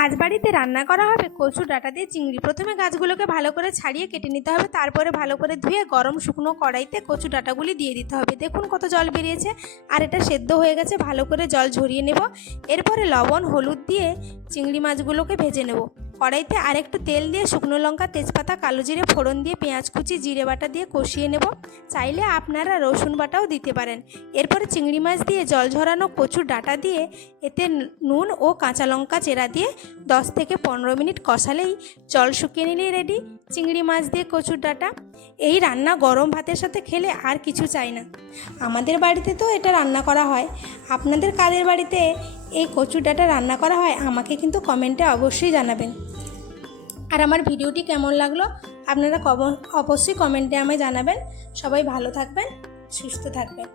আজ বাড়িতে রান্না করা হবে কচু ডাঁটা দিয়ে চিংড়ি। প্রথমে গাছগুলোকে ভালো করে ছাড়িয়ে কেটে নিতে হবে, তারপরে ভালো করে ধুয়ে গরম শুকনো কড়াইতে কচু ডাঁটাগুলি দিয়ে দিতে হবে। দেখুন কত জল বেরিয়েছে, আর এটা সেদ্ধ হয়ে গেছে। ভালো করে জল ঝরিয়ে নেব। এরপরে লবণ হলুদ দিয়ে চিংড়ি মাছগুলোকে ভেজে নেব। কড়াইতে আরেকটু তেল দিয়ে শুকনো লঙ্কা, তেজপাতা, কালো জিরে ফোড়ন দিয়ে পেঁয়াজ কুচি, জিরে বাটা দিয়ে কষিয়ে নেব। চাইলে আপনারা রসুন বাটাও দিতে পারেন। এরপরে চিংড়ি মাছ দিয়ে জল ঝরানো কচুর ডাঁটা দিয়ে এতে নুন ও কাঁচা লঙ্কা চেরা দিয়ে 10 থেকে 15 মিনিট কষালেই জল শুকিয়ে নিলেই রেডি চিংড়ি মাছ দিয়ে কচুর ডাঁটা। এই রান্না গরম ভাতের সাথে খেলে আর কিছু চাই না। আমাদের বাড়িতে তো এটা রান্না করা হয়। আপনাদের কাদের বাড়িতে এই কচুর ডাঁটা রান্না করা হয় আমাকে কিন্তু কমেন্টে অবশ্যই জানাবেন। আর আমার ভিডিওটি কেমন লাগলো আপনারা অবশ্যই কমেন্টে আমায় জানাবেন। সবাই ভালো থাকবেন, সুস্থ থাকবেন।